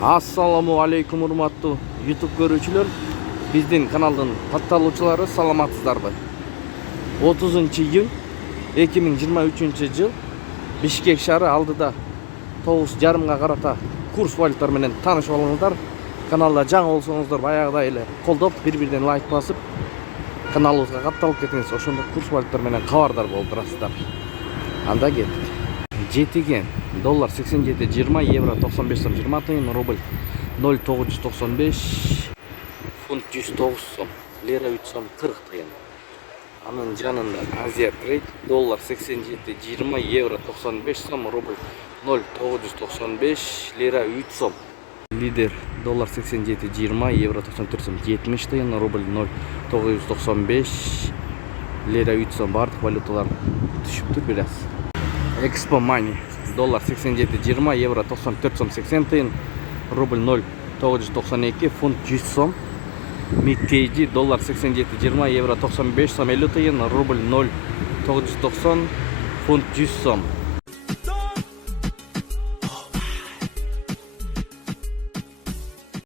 Ассаламу алейкум урматтуу YouTube көрүүчүлөр. Биздин каналдын катталуучулары саламатсыздарбы? 30 июнь 2023 жыл Бишкек шаары алдыда 9:30 карата курс валюталар менен таанышып алыңыздар. Каналда жаңы болсоңуздар баягыдай эле колдоп, бир-бирден лайк басып, каналыбызга катталып кетиңиз. Ошондо курс валюталар менен кабардар болуп турасыздар. Анда кеттик. Жетиген доллар 87.20, евро 95 сом 20 тыйын, рубль 0,995, фунт 109 сом, лира 3 сом 40 тыйын. Анын жанында Азия трейд доллар 87.20, евро 95 сом, рубль 0,995, лира 3 сом. Лидер доллар 87.20, евро 94 сом 70 тыйын, рубль 0,995, лира 3 сом. Бардык валюталар түшүптү бир аз. Экспо Money доллар 87.20, евро 94 сом 80 тыйын, рубль 0,992, фунт 100 сом. Мидкейджи доллар 87.20, евро 95 сом 50 тыйын, рубль 0,990, фунт 100 сом.